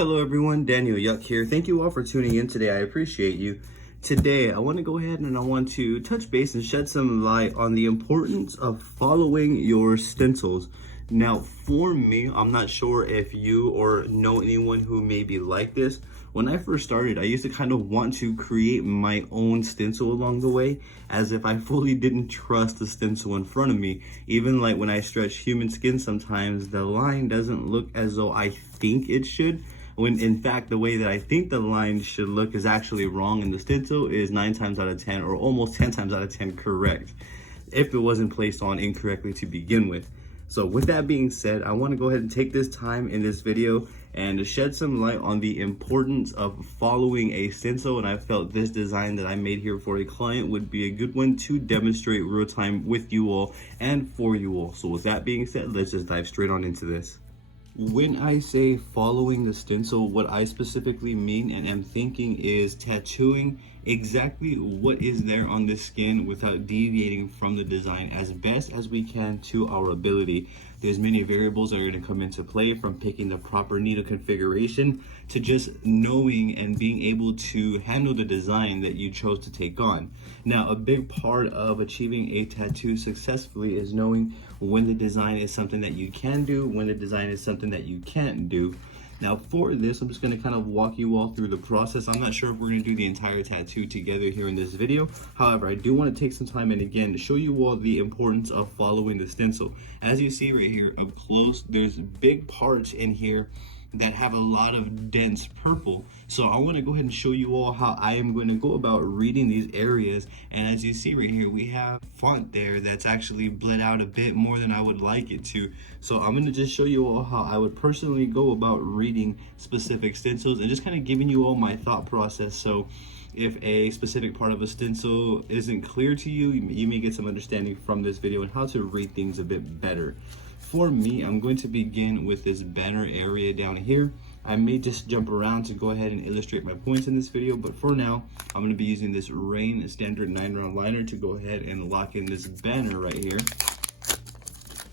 Hello everyone, Daniel Yuck here. Thank you all for tuning in today. I appreciate you. Today, I want to go ahead and I want to touch base and shed some light on the importance of following your stencils. Now, for me, I'm not sure if you or know anyone who may be like this. When I first started, I used to kind of want to create my own stencil along the way, as if I fully didn't trust the stencil in front of me. Even like when I stretch human skin sometimes, the line doesn't look as though I think it should. When in fact, the way that I think the line should look is actually wrong, and the stencil is 9 times out of 10 or almost 10 times out of 10 correct, if it wasn't placed on incorrectly to begin with. So with that being said, I want to go ahead and take this time in this video and to shed some light on the importance of following a stencil, and I felt this design that I made here for a client would be a good one to demonstrate real time with you all and for you all. So with that being said, let's just dive straight on into this. When I say following the stencil, what I specifically mean and am thinking is tattooing exactly what is there on the skin without deviating from the design as best as we can to our ability. There's many variables that are going to come into play, from picking the proper needle configuration to just knowing and being able to handle the design that you chose to take on. Now, a big part of achieving a tattoo successfully is knowing when the design is something that you can do, when the design is something that you can't do. Now for this, I'm just going to kind of walk you all through the process. I'm not sure if we're going to do the entire tattoo together here in this video. However, I do want to take some time and again to show you all the importance of following the stencil. As you see right here up close, there's big parts in here that have a lot of dense purple. So I want to go ahead and show you all how I am going to go about reading these areas. And as you see right here, we have font there that's actually bled out a bit more than I would like it to. So I'm going to just show you all how I would personally go about reading specific stencils and just kind of giving you all my thought process. So if a specific part of a stencil isn't clear to you, you may get some understanding from this video and how to read things a bit better. For me, I'm going to begin with this banner area down here. I may just jump around to go ahead and illustrate my points in this video, but for now, I'm going to be using this Rain standard 9-round liner to go ahead and lock in this banner right here.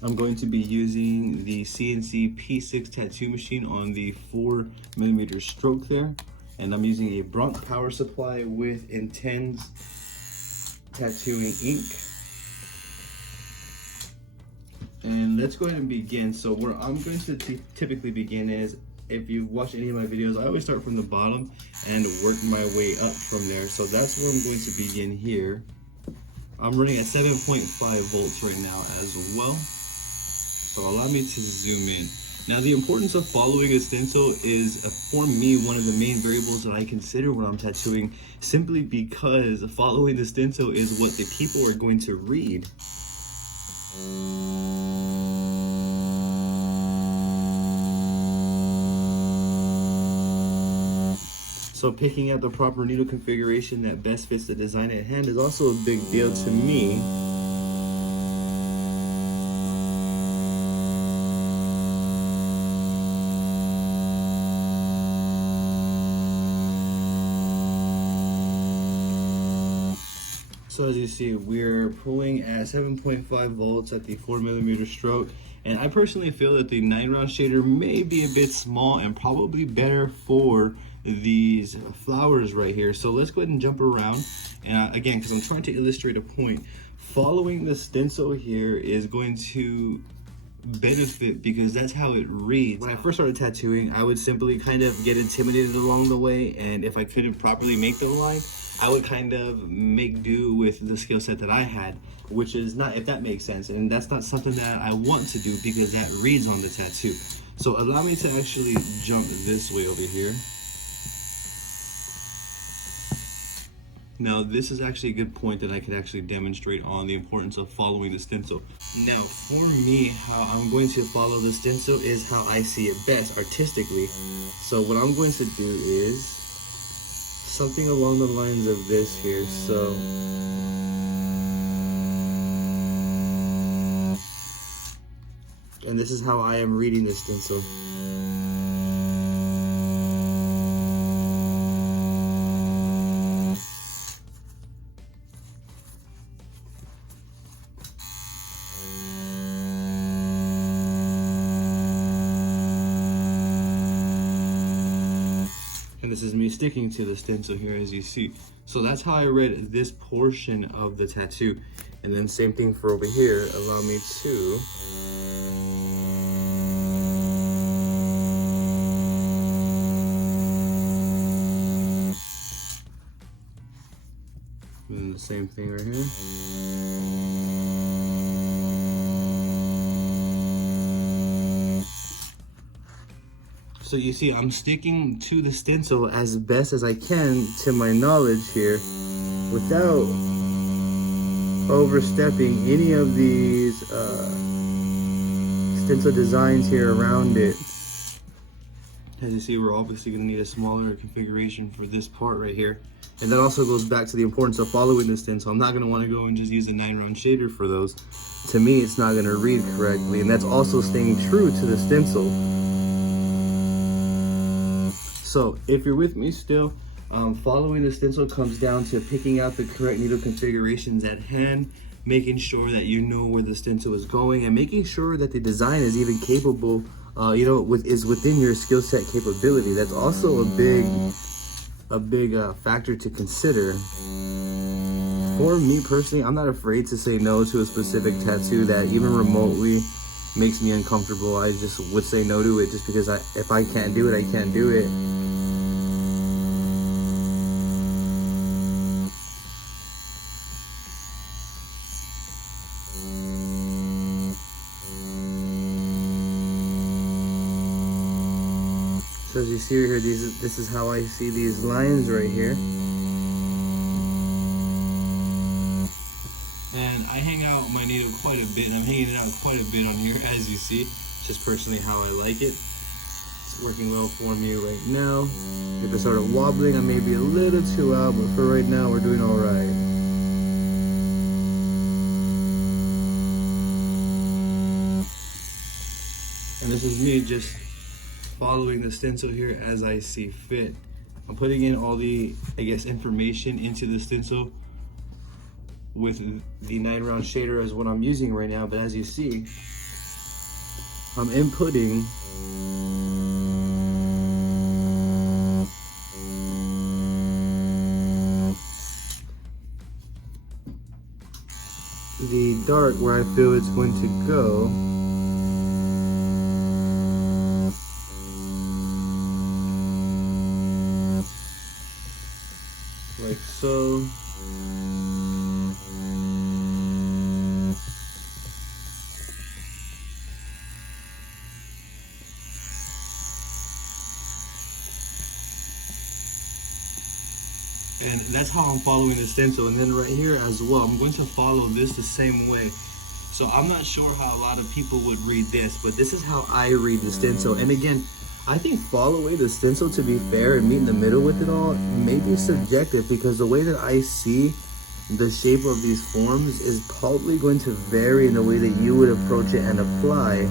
I'm going to be using the CNC P6 tattoo machine on the 4mm stroke there, and I'm using a Bronx power supply with Intense tattooing ink. And let's go ahead and begin. So where I'm going to typically begin is, if you've watched any of my videos, I always start from the bottom and work my way up from there. So that's where I'm going to begin here. I'm running at 7.5 volts right now as well. So allow me to zoom in. Now, the importance of following a stencil is, for me, one of the main variables that I consider when I'm tattooing, simply because following the stencil is what the people are going to read. So picking out the proper needle configuration that best fits the design at hand is also a big deal to me. So as you see, we're pulling at 7.5 volts at the 4mm stroke, and I personally feel that the 9-round shader may be a bit small and probably better for these flowers right here. So let's go ahead and jump around, and again, because I'm trying to illustrate a point, following the stencil here is going to benefit because that's how it reads. When I first started tattooing, I would simply kind of get intimidated along the way, and if I couldn't properly make the line, I would kind of make do with the skill set that I had, which is not, if that makes sense, and that's not something that I want to do because that reads on the tattoo. So allow me to actually jump this way over here. Now, this is actually a good point that I could actually demonstrate on the importance of following the stencil. Now, for me, how I'm going to follow the stencil is how I see it best artistically. So what I'm going to do is something along the lines of this here. So and this is how I am reading this stencil. And this is me sticking to the stencil here, as you see. So that's how I read this portion of the tattoo. And then same thing for over here. Allow me to and then the same thing right here. So you see, I'm sticking to the stencil as best as I can to my knowledge here without overstepping any of these stencil designs here around it. As you see, we're obviously going to need a smaller configuration for this part right here. And that also goes back to the importance of following the stencil. I'm not going to want to go and just use a 9-round shader for those. To me, it's not going to read correctly. And that's also staying true to the stencil. So if you're with me still, following the stencil comes down to picking out the correct needle configurations at hand, making sure that you know where the stencil is going, and making sure that the design is even capable, is within your skill set capability. That's also a big factor to consider. For me personally, I'm not afraid to say no to a specific tattoo that even remotely makes me uncomfortable. I just would say no to it just because if I can't do it, I can't do it. So as you see here, this is how I see these lines right here. And I hang out my needle quite a bit. I'm hanging it out quite a bit on here, as you see. It's just personally how I like it. It's working well for me right now. If it started wobbling, I may be a little too out, but for right now, we're doing all right. And this is me just following the stencil here as I see fit. I'm putting in all the, information into the stencil with the 9-round shader as what I'm using right now, but as you see, I'm inputting the dark where I feel it's going to go. Like so. And that's how I'm following the stencil. And then right here as well, I'm going to follow this the same way. So I'm not sure how a lot of people would read this, but this is how I read the stencil. And again, I think following the stencil, to be fair and meet in the middle with it all, may be subjective, because the way that I see the shape of these forms is probably going to vary in the way that you would approach it and apply.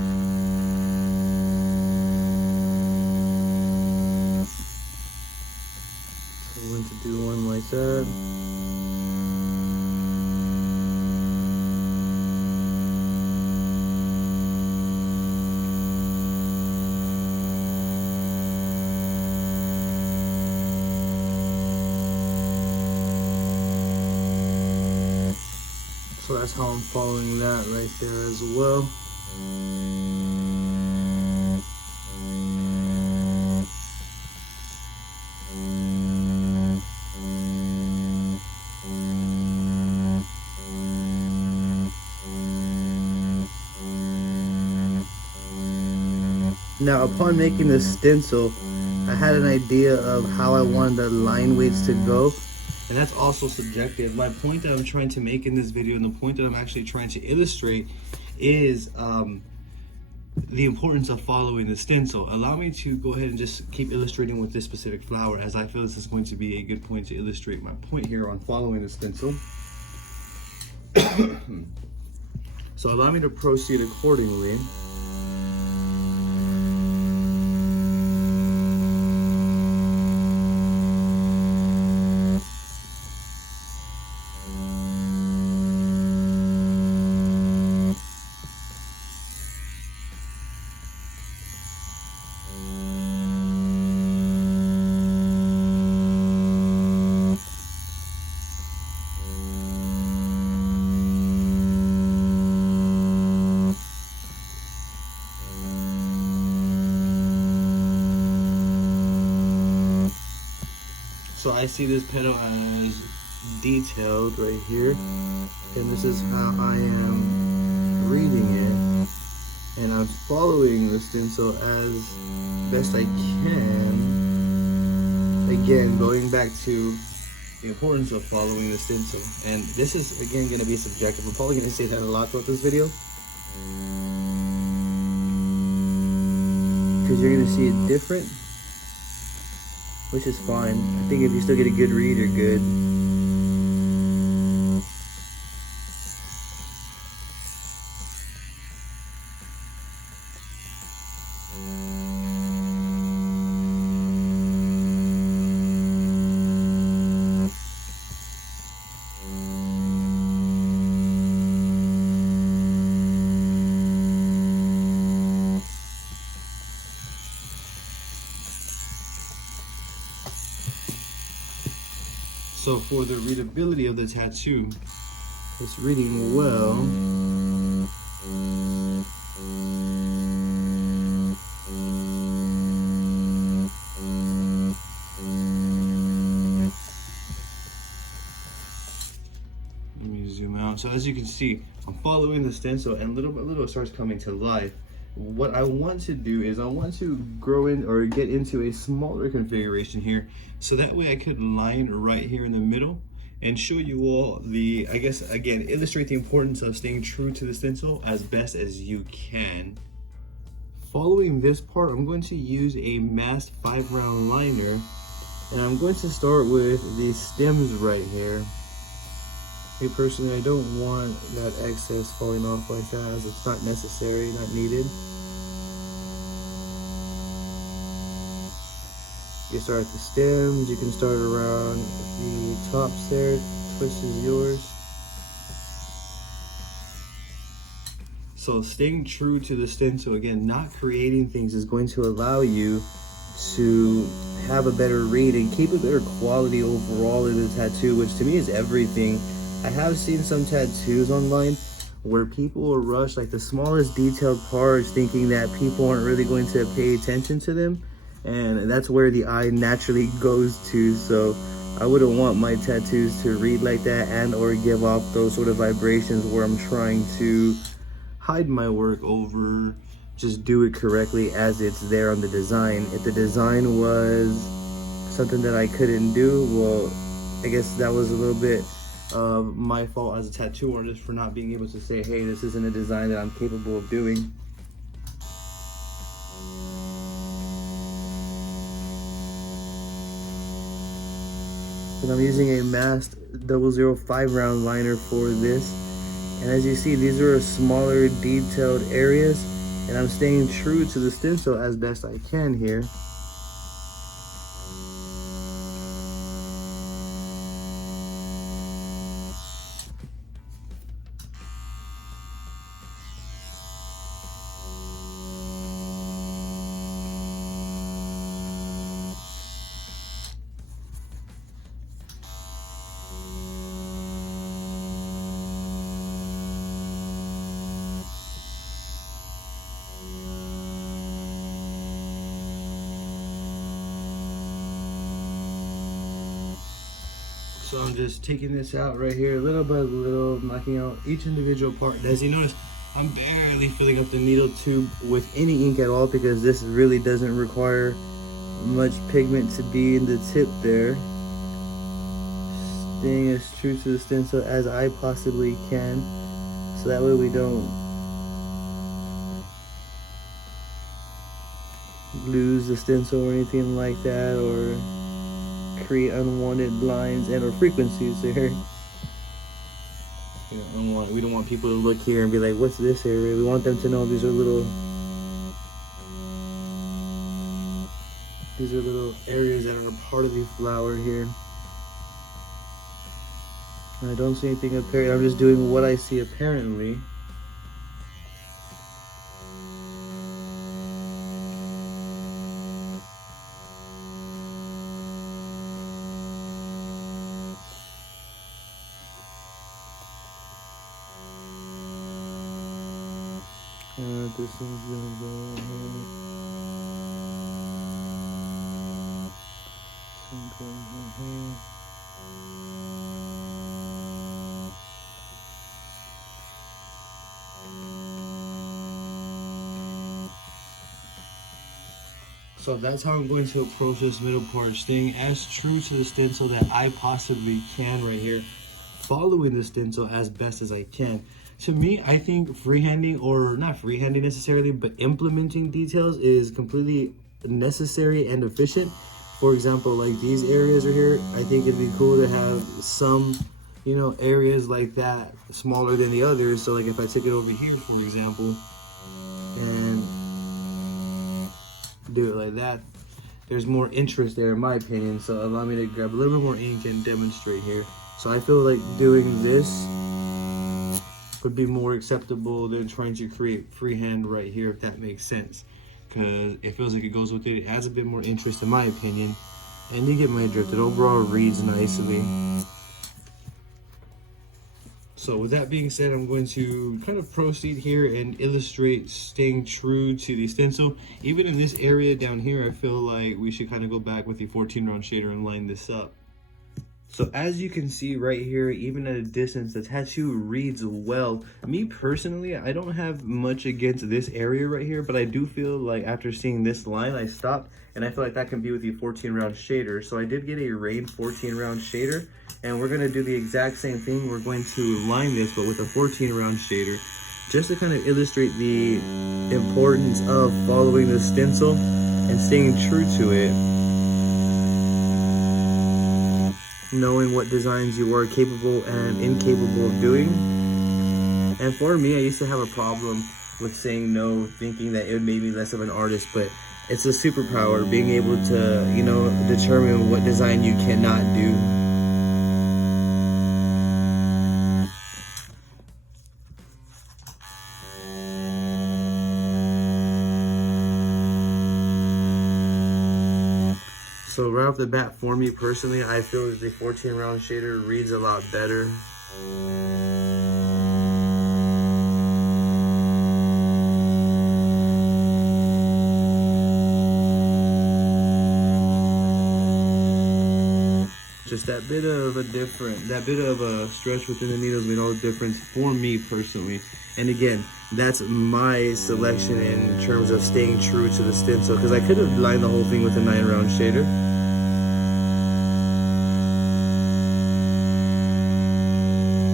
So I'm going to do one like that. So that's how I'm following that right there as well. Now, upon making this stencil, I had an idea of how I wanted the line weights to go, and that's also subjective. My point that I'm trying to make in this video, and the point that I'm actually trying to illustrate, is the importance of following the stencil. Allow me to go ahead and just keep illustrating with this specific flower, as I feel this is going to be a good point to illustrate my point here on following the stencil. So allow me to proceed accordingly. So I see this petal as detailed right here, and this is how I am reading it, and I'm following the stencil as best I can. Again, going back to the importance of following the stencil, and this is again going to be subjective. I'm probably going to say that a lot throughout this video because you're going to see it different, which is fine. I think if you still get a good read, you're good. So for the readability of the tattoo, it's reading well. Let me zoom out. So as you can see, I'm following the stencil, and little by little it starts coming to life. What I want to do is I want to grow in or get into a smaller configuration here, so that way I could line right here in the middle and show you all the, I guess, again, illustrate the importance of staying true to the stencil as best as you can. Following this part, I'm going to use a masked 5-round liner, and I'm going to start with the stems right here. Me personally, I don't want that excess falling off like that, as it's not necessary, not needed. You start at the stems, you can start around the tops there, twist is yours. So staying true to the stencil, again, not creating things, is going to allow you to have a better read and keep a better quality overall in the tattoo, which to me is everything. I have seen some tattoos online where people will rush like the smallest detailed parts, thinking that people aren't really going to pay attention to them, and that's where the eye naturally goes to. So I wouldn't want my tattoos to read like that and or give off those sort of vibrations where I'm trying to hide my work over just do it correctly as it's there on the design. If the design was something that I couldn't do, well, I guess that was a little bit of my fault as a tattoo artist for not being able to say, hey, this isn't a design that I'm capable of doing. And I'm using a masked 005 round liner for this, and as you see, these are smaller detailed areas, and I'm staying true to the stencil as best I can here. So I'm just taking this out right here, little by little, knocking out each individual part. As you notice, I'm barely filling up the needle tube with any ink at all, because this really doesn't require much pigment to be in the tip there. Staying as true to the stencil as I possibly can, so that way we don't lose the stencil or anything like that, or create unwanted lines and or frequencies there. We don't want people to look here and be like, what's this area? We want them to know these are little areas that are a part of the flower here. I don't see anything apparent. I'm just doing what I see apparently. This one's gonna go ahead. Some points in here. So that's how I'm going to approach this middle part, staying as true to the stencil that I possibly can right here, following the stencil as best as I can. To me, I think freehanding, or not freehanding necessarily, but implementing details is completely necessary and efficient. For example, like these areas right here, I think it'd be cool to have some, you know, areas like that smaller than the others. So like if I took it over here, for example, and do it like that, there's more interest there in my opinion. So allow me to grab a little bit more ink and demonstrate here. So I feel like doing this would be more acceptable than trying to create freehand right here, if that makes sense, because it feels like it goes with it. It adds a bit more interest in my opinion, and you get my drift. It overall reads nicely. So with that being said, I'm going to kind of proceed here and illustrate staying true to the stencil. Even in this area down here, I feel like we should kind of go back with the 14 round shader and line this up. So as you can see right here, even at a distance, the tattoo reads well. Me personally, I don't have much against this area right here, but I do feel like after seeing this line, I stopped, and I feel like that can be with the 14 round shader. So I did get a Rain 14 round shader, and we're gonna do the exact same thing. We're going to line this, but with a 14 round shader, just to kind of illustrate the importance of following the stencil and staying true to it. Knowing what designs you are capable and incapable of doing. And for me, I used to have a problem with saying no, thinking that it would make me less of an artist, but it's a superpower, being able to, you know, determine what design you cannot do. So right off the bat, for me personally, I feel that the 14 round shader reads a lot better. Just that bit of a stretch within the needles made all the difference for me personally. And again, that's my selection in terms of staying true to the stencil, because I could have lined the whole thing with a 9 round shader.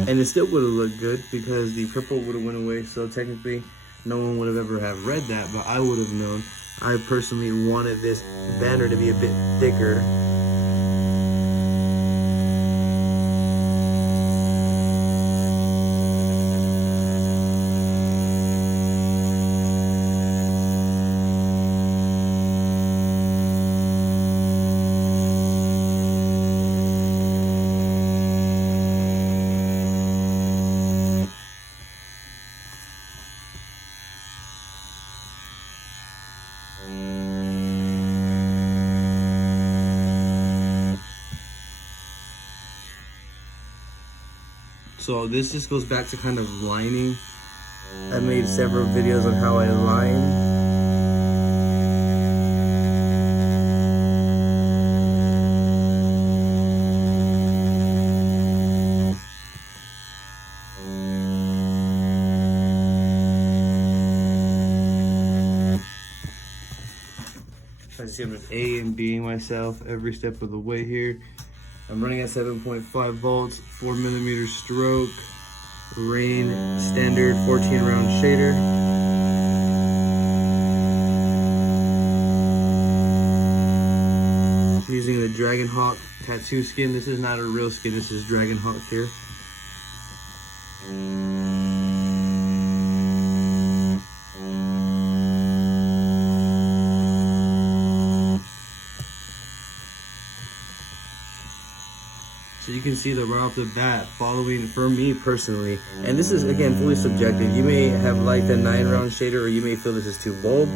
And it still would have looked good because the purple would have went away, so technically no one would have ever have read that, but I would have known. I personally wanted this banner to be a bit thicker. So this just goes back to kind of lining. I made several videos on how I line. I see I'm just A and Bing myself every step of the way here. I'm running at 7.5 volts, 4mm stroke, Rain standard 14 round shader. Using the Dragon Hawk tattoo skin. This is not a real skin, this is Dragon Hawk here. So you can see that right off the bat, following, for me personally, and this is again fully subjective. You may have liked the 9 round shader, or you may feel this is too bold.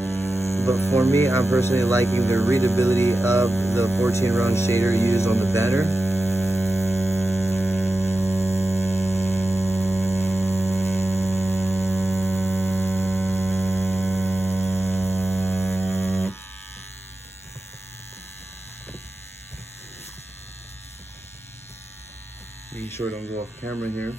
But for me, I'm personally liking the readability of the 14 round shader used on the banner. Making sure I don't go off camera here.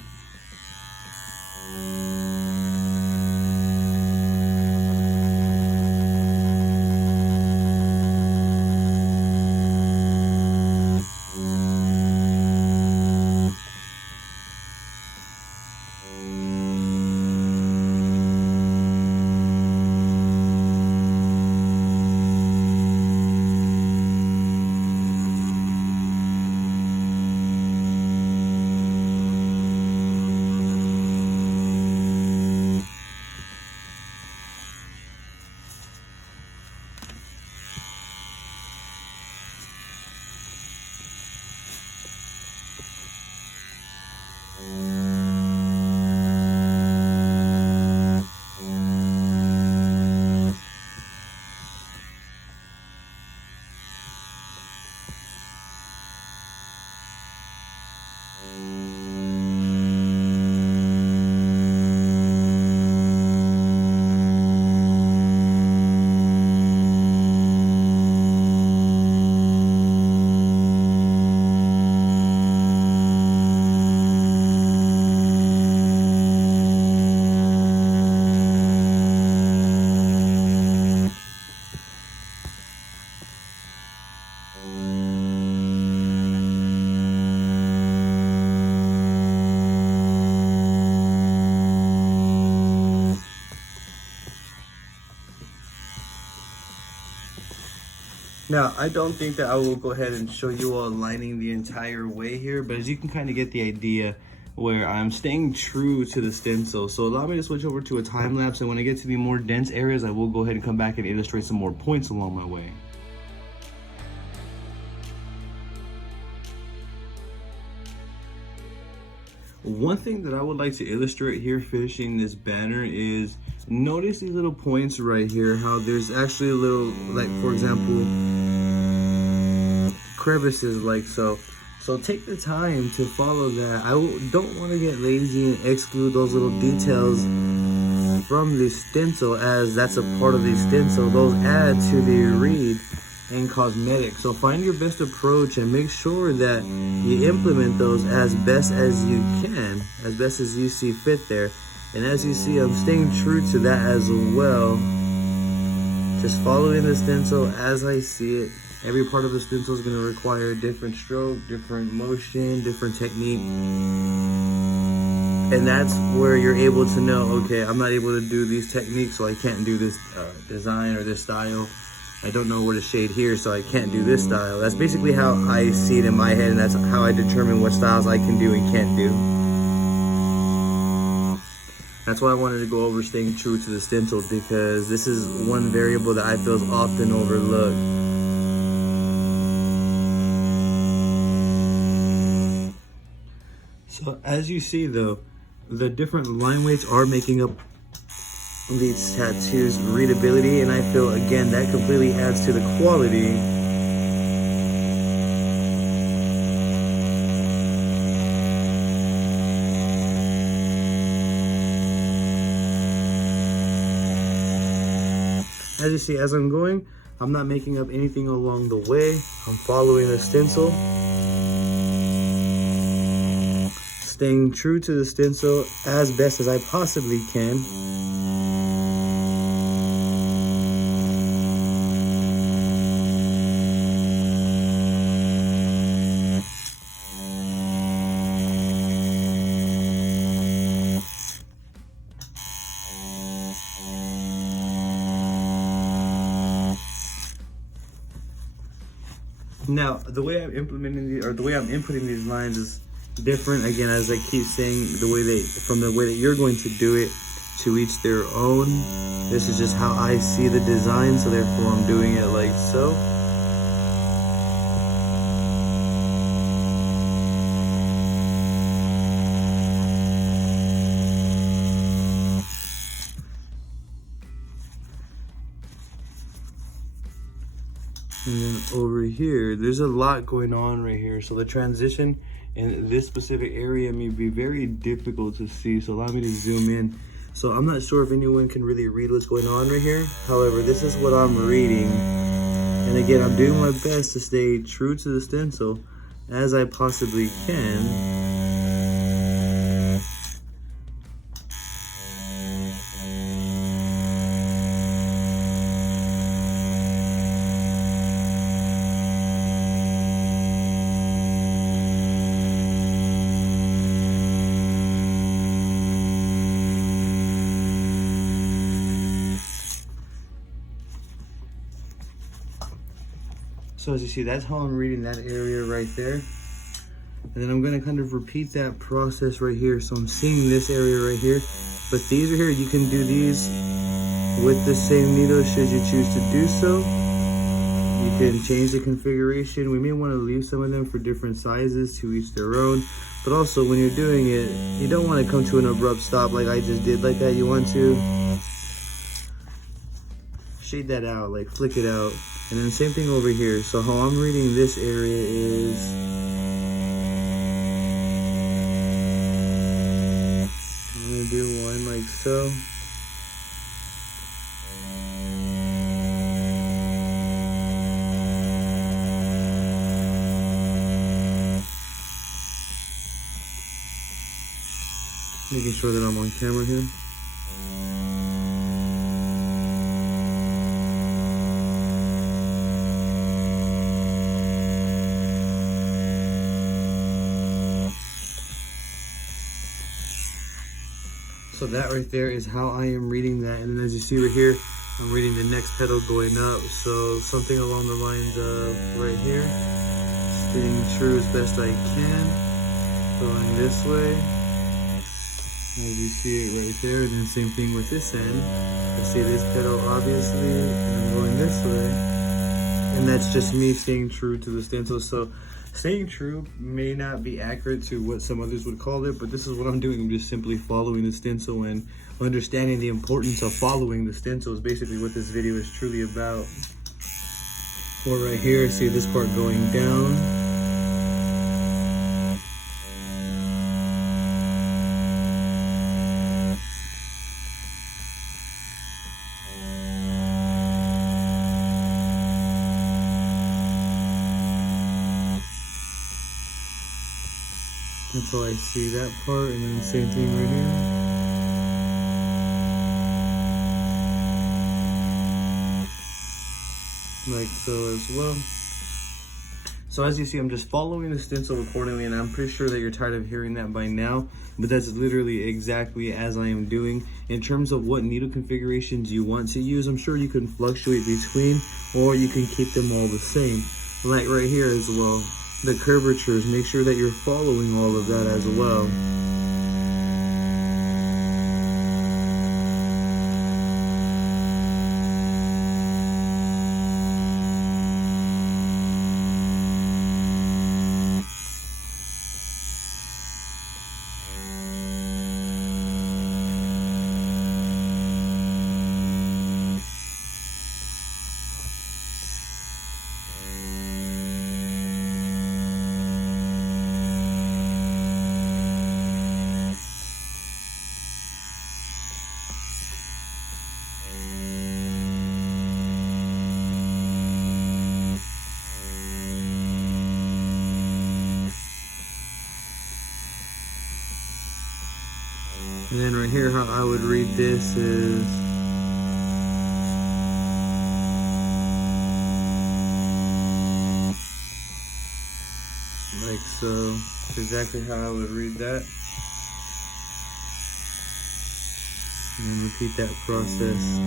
Now, I don't think that I will go ahead and show you all lining the entire way here, but as you can kind of get the idea where I'm staying true to the stencil. So allow me to switch over to a time lapse, and when I get to the more dense areas, I will go ahead and come back and illustrate some more points along my way. One thing that I would like to illustrate here finishing this banner is notice these little points right here, how there's actually a little, like for example, crevices like so. So take the time to follow that. Don't want to get lazy and exclude those little details from the stencil, as that's a part of the stencil. Those add to the read and cosmetic. So find your best approach and make sure that you implement those as best as you can, as best as you see fit there. And as you see, I'm staying true to that as well. Just following the stencil as I see it. Every part of the stencil is going to require a different stroke, different motion, different technique. And that's where you're able to know, okay, I'm not able to do these techniques, so I can't do this design or this style. I don't know where to shade here, so I can't do this style. That's basically how I see it in my head, and that's how I determine what styles I can do and can't do. That's why I wanted to go over staying true to the stencil, because this is one variable that I feel is often overlooked. So as you see though, the different line weights are making up these tattoos' readability, and I feel again that completely adds to the quality. As you see, as I'm going, I'm not making up anything along the way. I'm following the stencil, staying true to the stencil as best as I possibly can. Now, the way I'm implementing the way I'm inputting these lines is different. Again, as I keep saying, from the way that you're going to do it, to each their own. This is just how I see the design, so therefore I'm doing it like so. And then over here, there's a lot going on right here. So the transition in this specific area may be very difficult to see. So allow me to zoom in. So I'm not sure if anyone can really read what's going on right here. However, this is what I'm reading. And again, I'm doing my best to stay true to the stencil as I possibly can. So as you see, that's how I'm reading that area right there. And then I'm gonna kind of repeat that process right here. So I'm seeing this area right here, but these are here, you can do these with the same needle should you choose to do so. You can change the configuration. We may want to leave some of them for different sizes, to each their own. But also when you're doing it, you don't want to come to an abrupt stop like I just did like that. You want to shade that out, like flick it out. And then same thing over here. So how I'm reading this area is, I'm gonna do one like so. Making sure that I'm on camera here. So that right there is how I am reading that. And then as you see right here, I'm reading the next petal going up. So something along the lines of right here, staying true as best I can, going this way. As you see it right there, and then same thing with this end. I see this petal obviously, and then going this way. And that's just me staying true to the stencil. So staying true may not be accurate to what some others would call it, but this is what I'm doing. I'm just simply following the stencil and understanding the importance of following the stencil is basically what this video is truly about. Or right here, see this part going down. That's how I see that part, and then the same thing right here. Like so as well. So as you see, I'm just following the stencil accordingly, and I'm pretty sure that you're tired of hearing that by now, but that's literally exactly as I am doing. In terms of what needle configurations you want to use, I'm sure you can fluctuate between, or you can keep them all the same. Like right here as well. The curvatures, make sure that you're following all of that as well. And then right here, how I would read this is, like so. That's exactly how I would read that. And then repeat that process.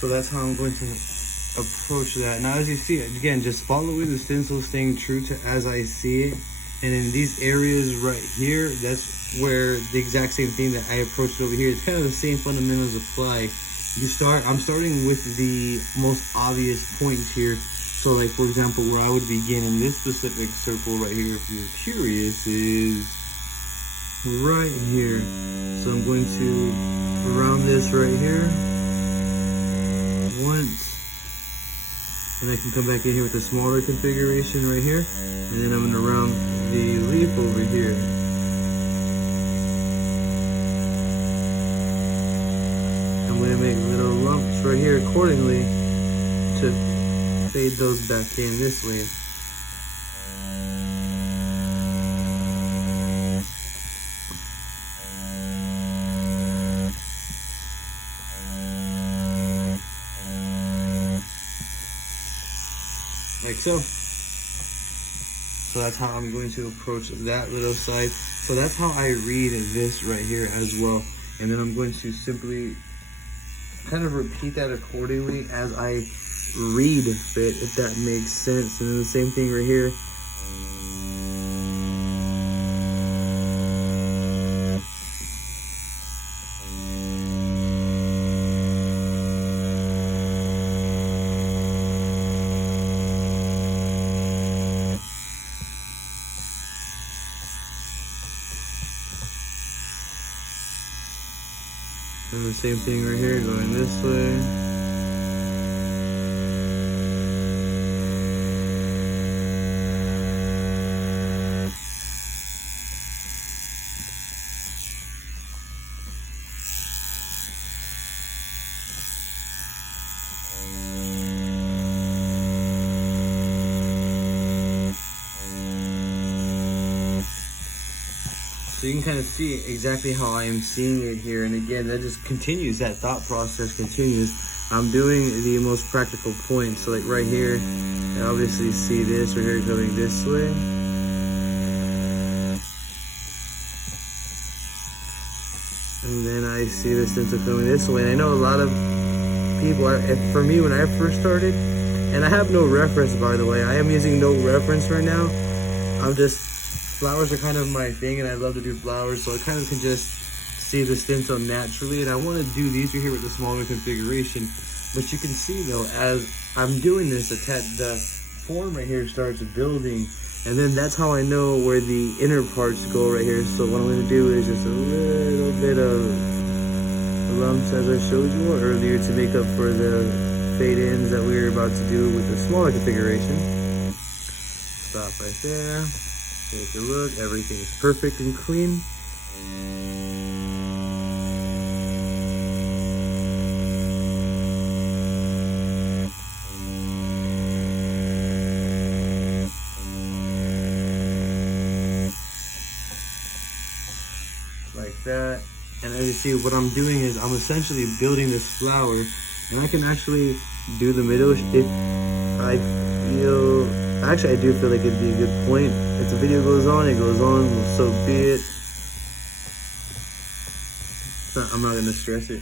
So that's how I'm going to approach that. Now, as you see, again, just following the stencil, staying true to as I see it. And in these areas right here, that's where the exact same thing that I approached over here. It's kind of the same fundamentals apply. I'm starting with the most obvious points here. So like, for example, where I would begin in this specific circle right here, if you're curious, is right here. So I'm going to round this right here once, And I can come back in here with a smaller configuration right here. And then I'm gonna round the leaf over here. I'm gonna make little lumps right here accordingly to fade those back in this way. Like so. So that's how I'm going to approach that little side. So that's how I read this right here as well. And then I'm going to simply kind of repeat that accordingly as I read fit, if that makes sense. And then the same thing right here. And the same thing right here, going this way. So you can kind of see exactly how I am seeing it here. And again, that just continues, that thought process continues. I'm doing the most practical points. So like right here, I obviously see this right here going this way. And then I see the stencil going this way. And I know a lot of people, for me, when I first started, and I have no reference, by the way, I am using no reference right now. Flowers are kind of my thing, and I love to do flowers, so I kind of can just see the stencil naturally. And I want to do these right here with the smaller configuration. But you can see though, as I'm doing this, the form right here starts building, and then that's how I know where the inner parts go right here. So what I'm going to do is just a little bit of lumps, as I showed you earlier, to make up for the fade ins that we were about to do with the smaller configuration. Stop right there. Take a look, everything is perfect and clean. Like that. And as you see, what I'm doing is I'm essentially building this flower, and I can actually do the middle if I feel. Actually, I do feel like it'd be a good point. If the video goes on, it goes on, so be it. I'm not gonna stress it.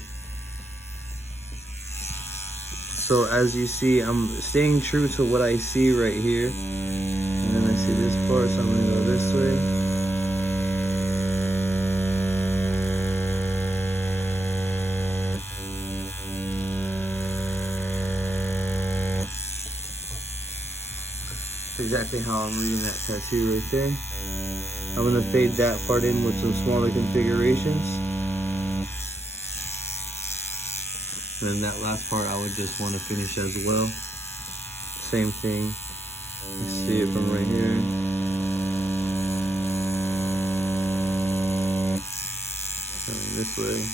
So as you see, I'm staying true to what I see right here. And then I see this part, so I'm gonna go this way. Exactly how I'm reading that tattoo right there. I'm gonna fade that part in with some smaller configurations. And then that last part I would just want to finish as well. Same thing. You see it from right here. Going this way.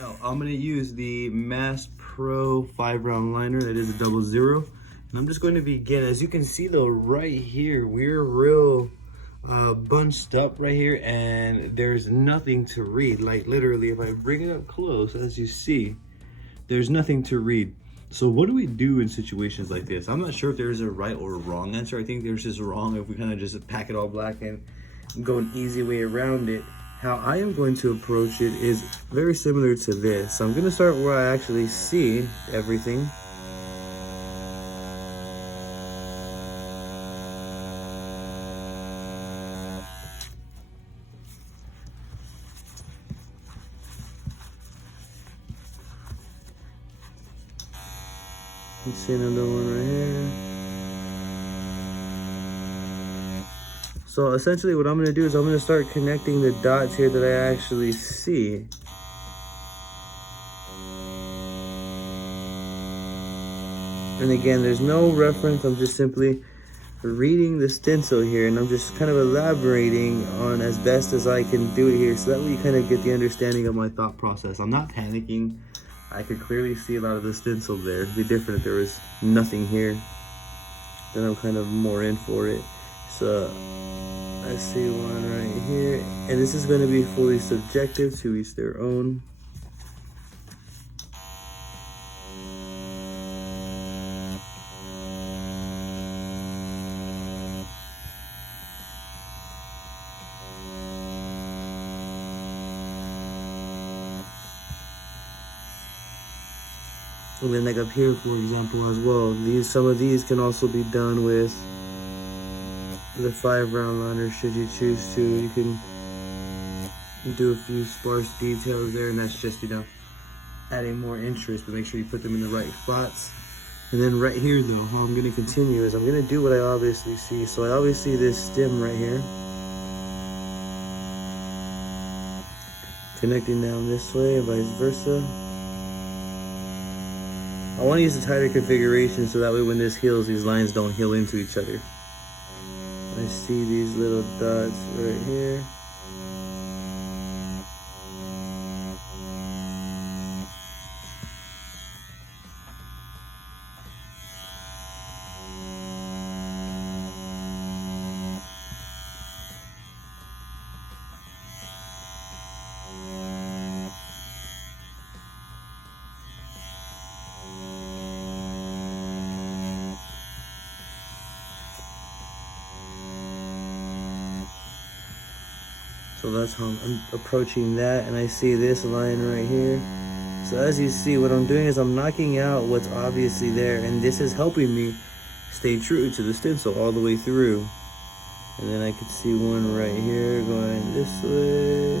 Now I'm gonna use the Mass Pro 5-round liner. That is a 00. And I'm just going to begin. As you can see though, right here, we're real bunched up right here, and there's nothing to read. Like literally, if I bring it up close, as you see, there's nothing to read. So what do we do in situations like this? I'm not sure if there's a right or a wrong answer. I think there's just wrong if we kind of just pack it all black and go an easy way around it. How I am going to approach it is very similar to this. So I'm going to start where I actually see everything. You see another one right here. So essentially what I'm going to do is I'm going to start connecting the dots here that I actually see. And again, there's no reference, I'm just simply reading the stencil here, and I'm just kind of elaborating on as best as I can do it here, so that way you kind of get the understanding of my thought process. I'm not panicking. I could clearly see a lot of the stencil there. It'd be different if there was nothing here. Then I'm kind of more in for it. So I see one right here, and this is going to be fully subjective, to each their own. And then like up here, for example, as well, some of these can also be done with the 5 round liner should you choose to. You can do a few sparse details there, and that's just, you know, adding more interest, but make sure you put them in the right spots. And then right here though, how I'm gonna continue is I'm gonna do what I obviously see. So I obviously see this stem right here, connecting down this way and vice versa. I want to use a tighter configuration so that way when this heals, these lines don't heal into each other. I see these little dots right here. So that's how I'm approaching that, and I see this line right here. So as you see, what I'm doing is I'm knocking out what's obviously there, and this is helping me stay true to the stencil all the way through. And then I can see one right here going this way.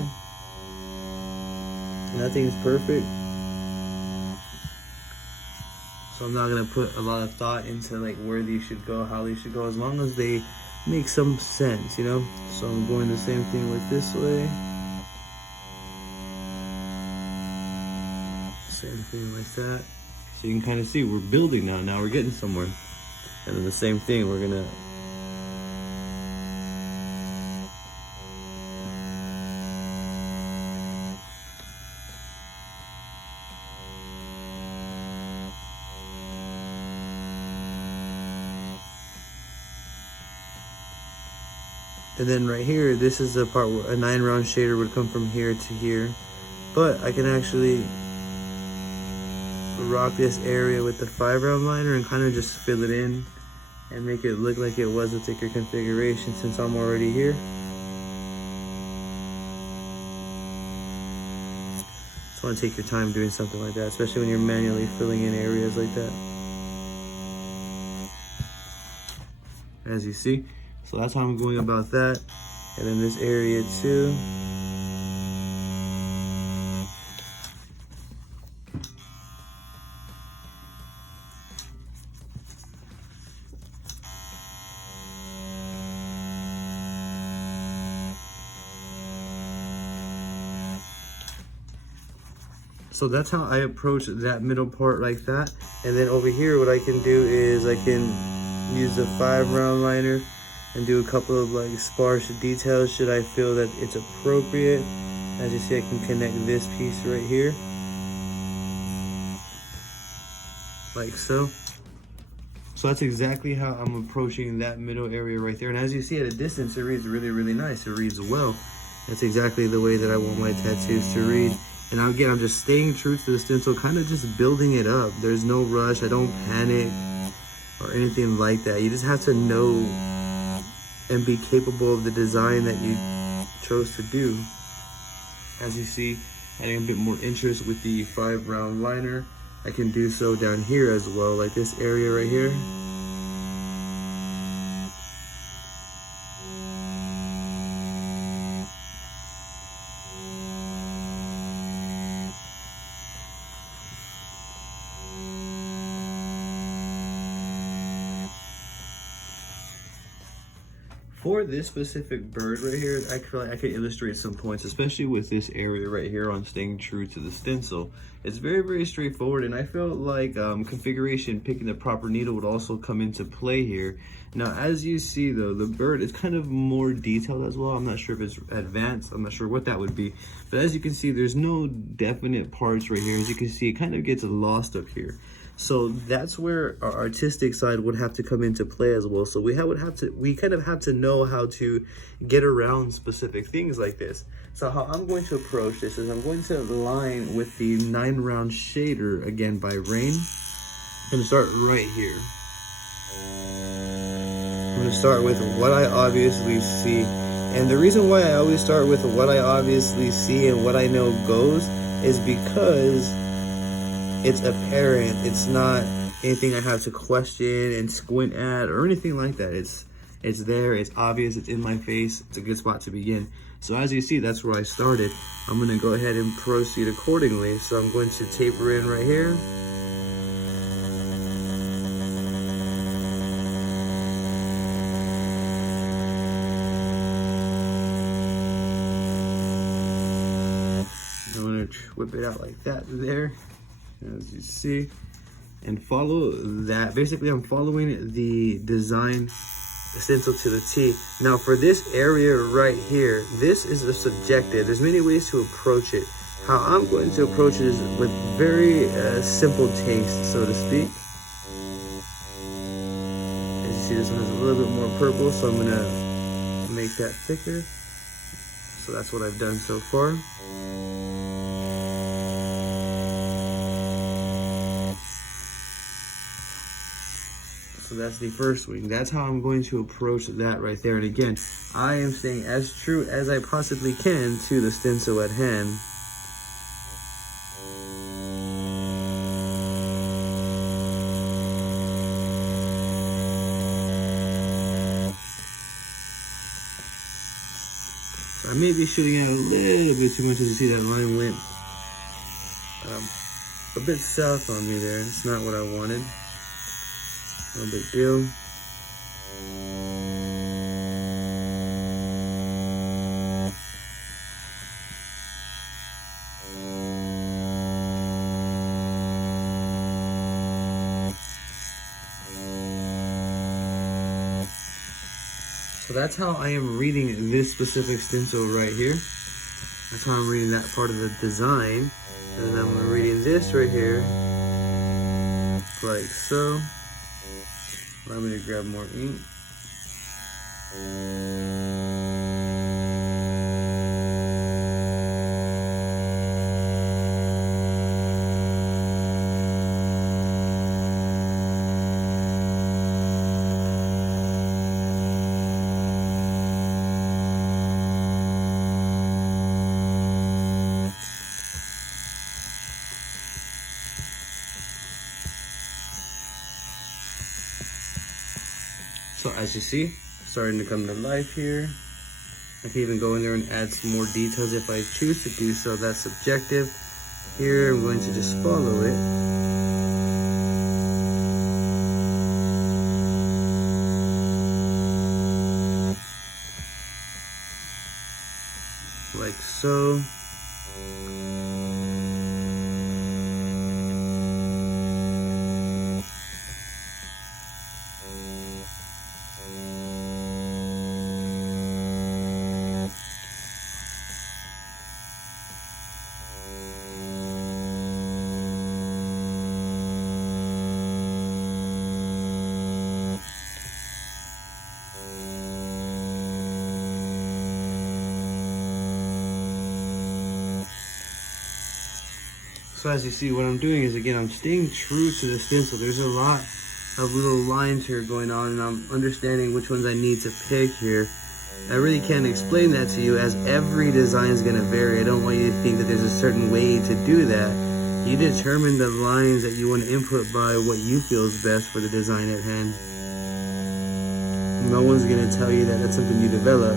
Nothing's perfect, so I'm not gonna put a lot of thought into like where these should go, how they should go, as long as they make some sense, you know? So I'm going the same thing with this way. Same thing like that. So you can kind of see we're building now. Now we're getting somewhere. And then the same thing, we're gonna and then right here, this is the part where a 9 round shader would come from here to here. But I can actually rock this area with the 5 round liner and kind of just fill it in and make it look like it was a thicker configuration since I'm already here. Just want to take your time doing something like that, especially when you're manually filling in areas like that. As you see. So that's how I'm going about that. And then this area too. So that's how I approach that middle part like that. And then over here, what I can do is I can use the 5 round liner and do a couple of like sparse details should I feel that it's appropriate. As you see, I can connect this piece right here, like so. So that's exactly how I'm approaching that middle area right there. And as you see at a distance, it reads really, really nice. It reads well. That's exactly the way that I want my tattoos to read. And again, I'm just staying true to the stencil, kind of just building it up. There's no rush. I don't panic or anything like that. You just have to know and be capable of the design that you chose to do. As you see, adding a bit more interest with the 5 round liner. I can do so down here as well, like this area right here. For this specific bird right here, I feel like I could illustrate some points, especially with this area right here on staying true to the stencil. It's very, very straightforward, and I feel like configuration, picking the proper needle would also come into play here. Now, as you see though, the bird is kind of more detailed as well. I'm not sure if it's advanced. I'm not sure what that would be. But as you can see, there's no definite parts right here. As you can see, it kind of gets lost up here. So that's where our artistic side would have to come into play as well. So we kind of have to know how to get around specific things like this. So how I'm going to approach this is I'm going to line with the 9-round shader again by Rain. I'm going to start right here. I'm going to start with what I obviously see. And the reason why I always start with what I obviously see and what I know goes is because it's apparent. It's not anything I have to question and squint at or anything like that. It's there, it's obvious, it's in my face. It's a good spot to begin. So as you see, that's where I started. I'm gonna go ahead and proceed accordingly. So I'm going to taper in right here. I'm gonna whip it out like that there, as you see, and follow that. Basically, I'm following the design stencil to the T. Now for this area right here, this is a subjective. There's many ways to approach it. How I'm going to approach it is with very simple taste, so to speak. As you see, this one has a little bit more purple, so I'm gonna make that thicker. So that's what I've done so far. So that's the first wing. That's how I'm going to approach that right there. And again, I am staying as true as I possibly can to the stencil at hand. So I may be shooting out a little bit too much. As you see, that line went a bit south on me there. It's not what I wanted. No big deal. So that's how I am reading this specific stencil right here. That's how I'm reading that part of the design. And then I'm reading this right here, like so. Allow me to grab more ink. So as you see, starting to come to life here. I can even go in there and add some more details if I choose to do so. That's subjective. Here I'm going to just follow it. Like so. So as you see, what I'm doing is, again, I'm staying true to the stencil. There's a lot of little lines here going on, and I'm understanding which ones I need to pick here. I really can't explain that to you, as every design is going to vary. I don't want you to think that there's a certain way to do that. You determine the lines that you want to input by what you feel is best for the design at hand. No one's going to tell you that that's something you develop.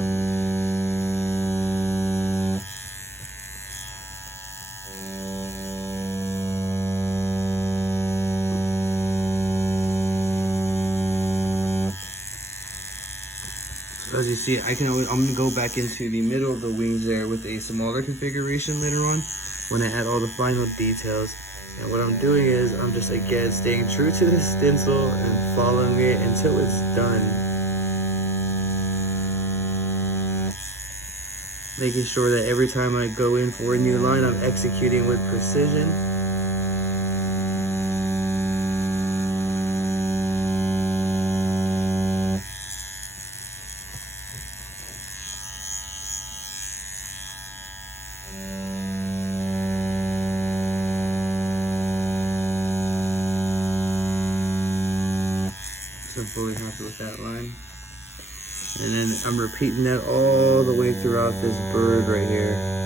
So as you see, I'm gonna go back into the middle of the wings there with a smaller configuration later on when I add all the final details. And what I'm doing is I'm just again staying true to the stencil and following it until it's done. Making sure that every time I go in for a new line, I'm executing with precision. So I'm fully happy with that line. And then I'm repeating that all the way throughout this bird right here.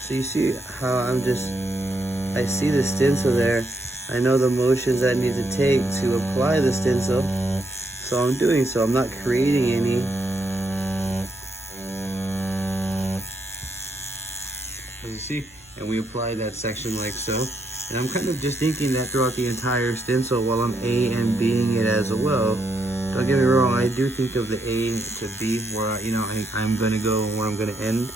So you see how I see the stencil there. I know the motions I need to take to apply the stencil. So I'm doing so. I'm not creating any. As you see, and we apply that section like so. And I'm kind of just thinking that throughout the entire stencil while I'm A and B'ing it as well. Don't get me wrong, I do think of the A to B where I'm gonna go and where I'm gonna end.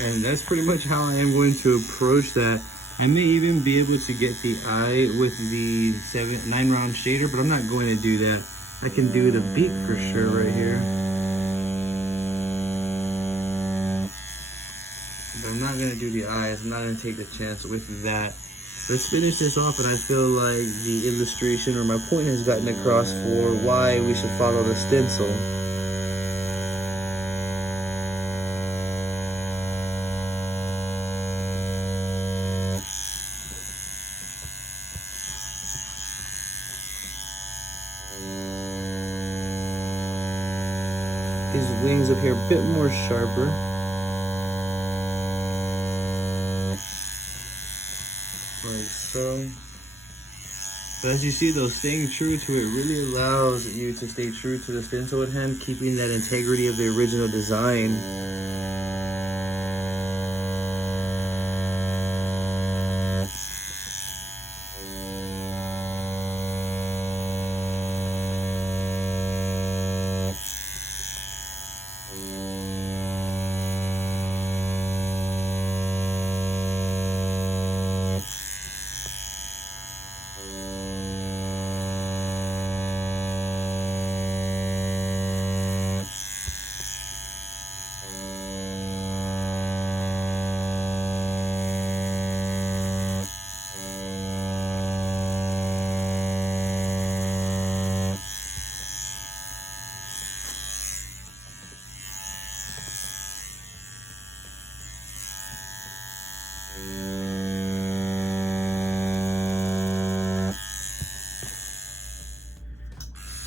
And that's pretty much how I am going to approach that. I may even be able to get the eye with the 9 round shader, but I'm not going to do that. I can do the beak for sure right here. But I'm not going to do the eyes. I'm not going to take the chance with that. Let's finish this off, and I feel like the illustration or my point has gotten across for why we should follow the stencil. These wings up here a bit more sharper. Like so. But as you see though, staying true to it really allows you to stay true to the stencil at hand, keeping that integrity of the original design.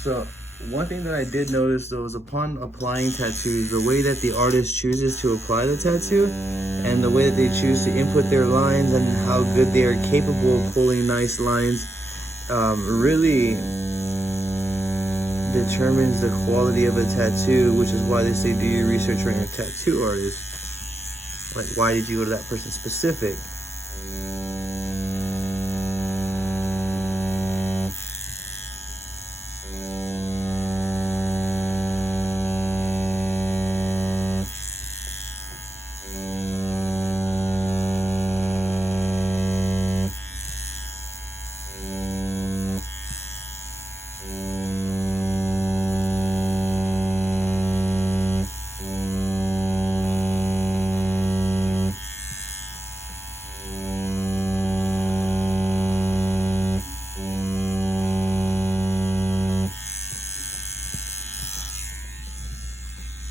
So one thing that I did notice though is upon applying tattoos, the way that the artist chooses to apply the tattoo and the way that they choose to input their lines and how good they are capable of pulling nice lines really determines the quality of a tattoo, which is why they say do your research when you're a tattoo artist. Like, why did you go to that person specific?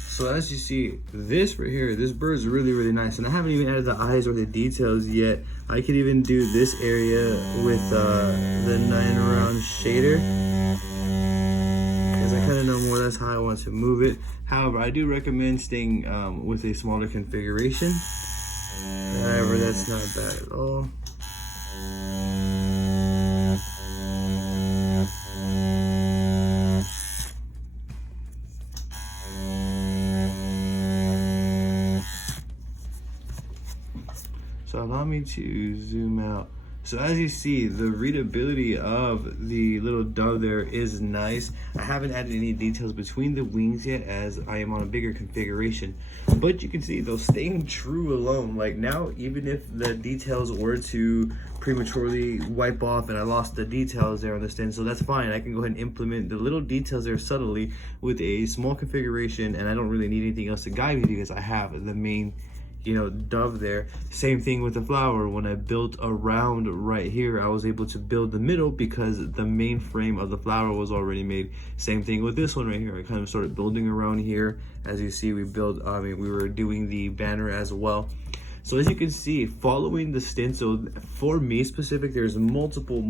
So as you see, this right here, this bird is really, really nice. And I haven't even added the eyes or the details yet. I could even do this area with the 9 round shader, because I kind of know more, that's how I want to move it. However, I do recommend staying with a smaller configuration. However, that's not bad at all. So allow me to zoom out. So as you see, the readability of the little dove there is nice. I haven't added any details between the wings yet, as I am on a bigger configuration. But you can see though, staying true alone, like now, even if the details were to prematurely wipe off and I lost the details there on the stencil, that's fine. I can go ahead and implement the little details there subtly with a small configuration, and I don't really need anything else to guide me because I have the main, you know, dove there. Same thing with the flower. When I built around right here, I was able to build the middle because the main frame of the flower was already made. Same thing with this one right here. I kind of started building around here. As you see, we were doing the banner as well. So as you can see, following the stencil, for me specific, there's multiple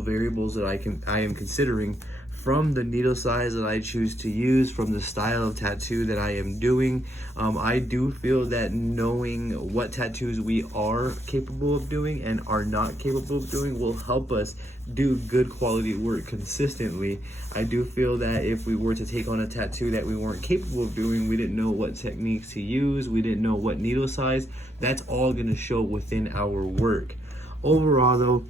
variables that I am considering, from the needle size that I choose to use, from the style of tattoo that I am doing. I do feel that knowing what tattoos we are capable of doing and are not capable of doing will help us do good quality work consistently. I do feel that if we were to take on a tattoo that we weren't capable of doing, we didn't know what techniques to use, we didn't know what needle size, that's all gonna show within our work. Overall though,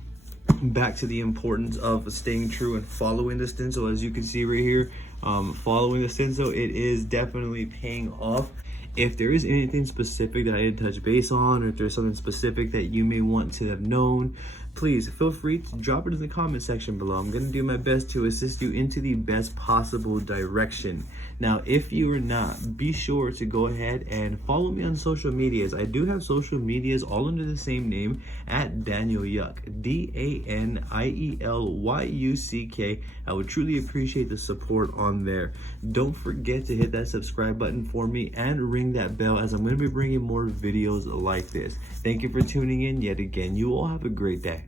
back to the importance of staying true and following the stencil. As you can see right here, following the stencil, it is definitely paying off. If there is anything specific that I didn't touch base on, or if there's something specific that you may want to have known, please feel free to drop it in the comment section below. I'm going to do my best to assist you into the best possible direction. Now, if you are not, be sure to go ahead and follow me on social medias. I do have social medias all under the same name, at Daniel Yuck, DANIELYUCK. I would truly appreciate the support on there. Don't forget to hit that subscribe button for me and ring that bell, as I'm going to be bringing more videos like this. Thank you for tuning in yet again. You all have a great day.